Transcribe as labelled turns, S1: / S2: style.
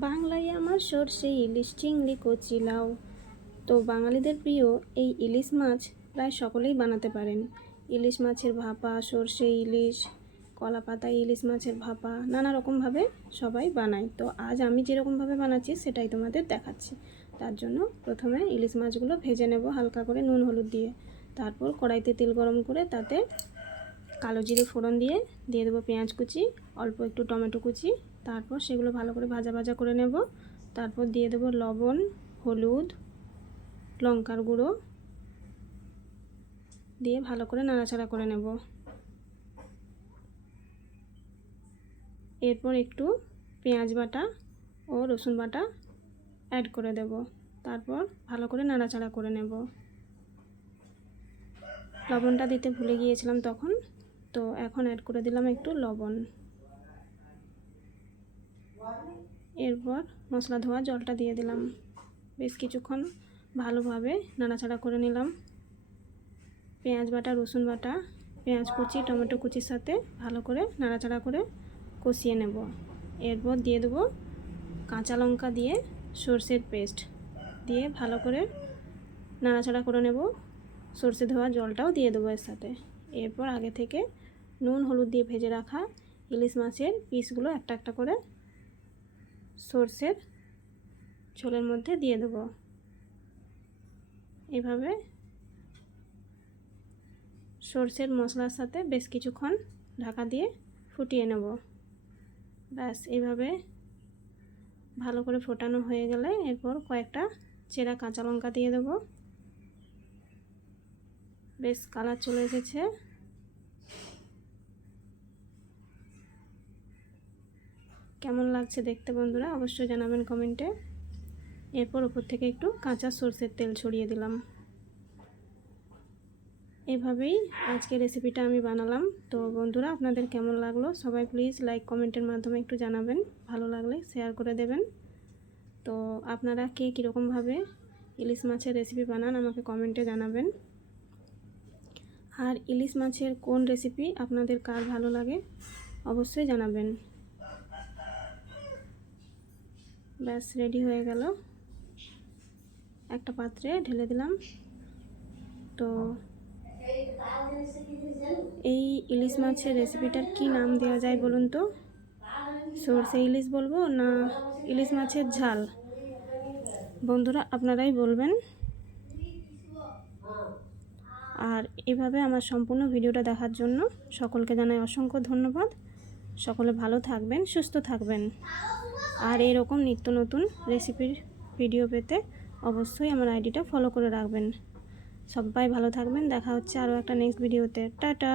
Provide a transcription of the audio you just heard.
S1: বাংলায় আমার সর্ষে ইলিশ চিংড়ি, কচি, লাউ। তো বাঙালিদের প্রিয় এই ইলিশ মাছ প্রায় সকলেই বানাতে পারেন। ইলিশ মাছের ভাপা, সর্ষে ইলিশ কলা পাতা ইলিশ মাছের ভাপা, নানা রকমভাবে সবাই বানায়। তো আজ আমি যেরকমভাবে বানাচ্ছি, সেটাই তোমাদের দেখাচ্ছি। তার জন্য প্রথমে ইলিশ মাছগুলো ভেজে নেব হালকা করে নুন, হলুদ দিয়ে। তারপর কড়াইতে তেল গরম করে তাতে কালো জিরে ফোড়ন দিয়ে দিয়ে দেবো পেঁয়াজ কুচি, অল্প একটু টমেটো কুচি তারপর সেগুলো ভালো করে ভাজা ভাজা করে নেব। তারপর দিয়ে দেবো লবণ, হলুদ, লঙ্কার গুঁড়ো। দিয়ে ভালো করে নাড়াচাড়া করে নেব। এরপর একটু পেঁয়াজ বাটা ও রসুন বাটা অ্যাড করে দেব। তারপর ভালো করে নাড়াচাড়া করে নেব। লবণটা দিতে ভুলে গিয়েছিলাম তখন, তো এখন অ্যাড করে দিলাম একটু লবণ। এরপর মশলা ধোয়া, জলটা দিয়ে দিলাম। বেশ কিছুক্ষণ ভালোভাবে নাড়াচাড়া করে নিলাম। পেঁয়াজ বাটা, রসুন বাটা, পেঁয়াজ কুচি, টমেটো কুচির সাথে ভালো করে নাড়াচাড়া করে কষিয়ে নেব। এরপর দিয়ে দেবো কাঁচা লঙ্কা দিয়ে সর্ষের পেস্ট। দিয়ে ভালো করে নাড়াচাড়া করে নেব। সর্ষে ধোয়া জলটাও দিয়ে দেবো এর সাথে। এরপর আগে থেকে নুন, হলুদ দিয়ে ভেজে রাখা ইলিশ মাছের পিসগুলো একটা একটা করে সর্ষের ঝোলের মধ্যে দিয়ে দেব। এভাবে সর্ষের মশলার সাথে বেশ কিছুক্ষণ ঢাকা দিয়ে ফুটিয়ে নেব। ব্যাস এইভাবে ভালো করে ফোটানো হয়ে গেলে এরপর কয়েকটা চেরা কাঁচা লঙ্কা দিয়ে দেব। বেশ, কালার চলে এসেছে। কেমন লাগছে দেখতে বন্ধুরা অবশ্যই জানাবেন কমেন্টে। এরপর ওপর থেকে একটু কাঁচা সর্ষের তেল ছড়িয়ে দিলাম। এভাবেই আজকে রেসিপিটা আমি বানালাম। তো বন্ধুরা আপনাদের কেমন লাগল সবাই প্লিজ লাইক কমেন্টের মাধ্যমে একটু জানাবেন। ভালো লাগলে শেয়ার করে দেবেন। তো আপনারা কে কীরকমভাবে ইলিশ মাছের রেসিপি বানান আমাকে কমেন্টে জানাবেন। আর ইলিশ মাছের কোন রেসিপি আপনাদের কার ভালো লাগে অবশ্যই জানাবেন। ব্যাস রেডি হয়ে গেল। একটা পাত্রে ঢেলে দিলাম। তো এই ইলিশ মাছের রেসিপিটার কি নাম দেওয়া যায় বলুন তো? সর্ষে ইলিশ বলব না ইলিশ মাছের ঝাল? বন্ধুরা, আপনারাই বলবেন। আর এভাবে আমার সম্পূর্ণ ভিডিওটা দেখার জন্য সকলকে জানাই অসংখ্য ধন্যবাদ। সকলে ভালো থাকবেন, সুস্থ থাকবেন। আর এরকম নিত্য নতুন রেসিপির ভিডিও পেতে অবশ্যই আমার আইডিটা ফলো করে রাখবেন। সবাই ভালো থাকবেন, দেখা হচ্ছে আরও একটা নেক্সট ভিডিওতে টাটা!